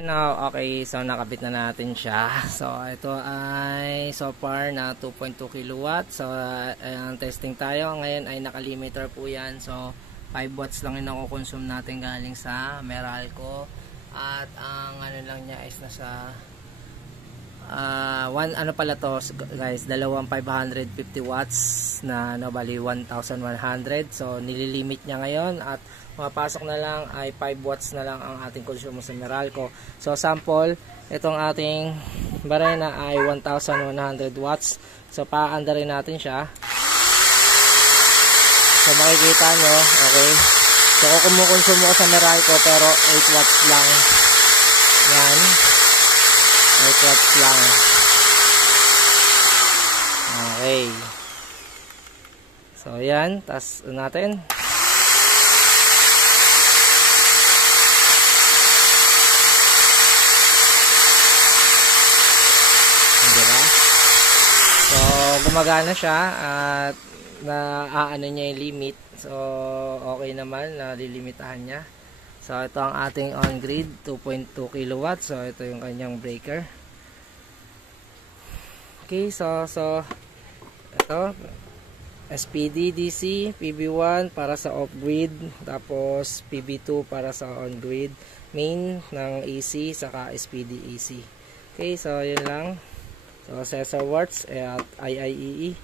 Now, okay, so nakabit na natin siya. So, ito ay so far na 2.2 kilowatt. So, testing tayo. Ngayon ay naka-limiter po yan. So, 5 watts lang yung nakukonsume natin galing sa Meralco. At ang ano lang niya is nasa ano pala to guys, dalawang 550 watts na bali 1,100. So nililimit niya ngayon at mapasok na lang ay 5 watts na lang ang ating consumo sa Meralco. So sample, itong ating barena ay 1,100 watts. So paandarin natin siya. So makikita nyo, okay. So kumukonsumo ko sa Meralco pero 8 watts lang. Yan. 8 watts lang. Okay. So, yan. Tas natin. Diba? So, gumagana siya at naaano niya yung limit. So, okay naman. Nalilimitahan niya. So, ito ang ating on-grid, 2.2 kilowatt. So, ito yung kanyang breaker. Okay, so ito, SPD DC, PB1 para sa off-grid, tapos PB2 para sa on-grid, main ng AC, saka SPD AC. Okay, so yun lang. So, sensor watts at IIEE.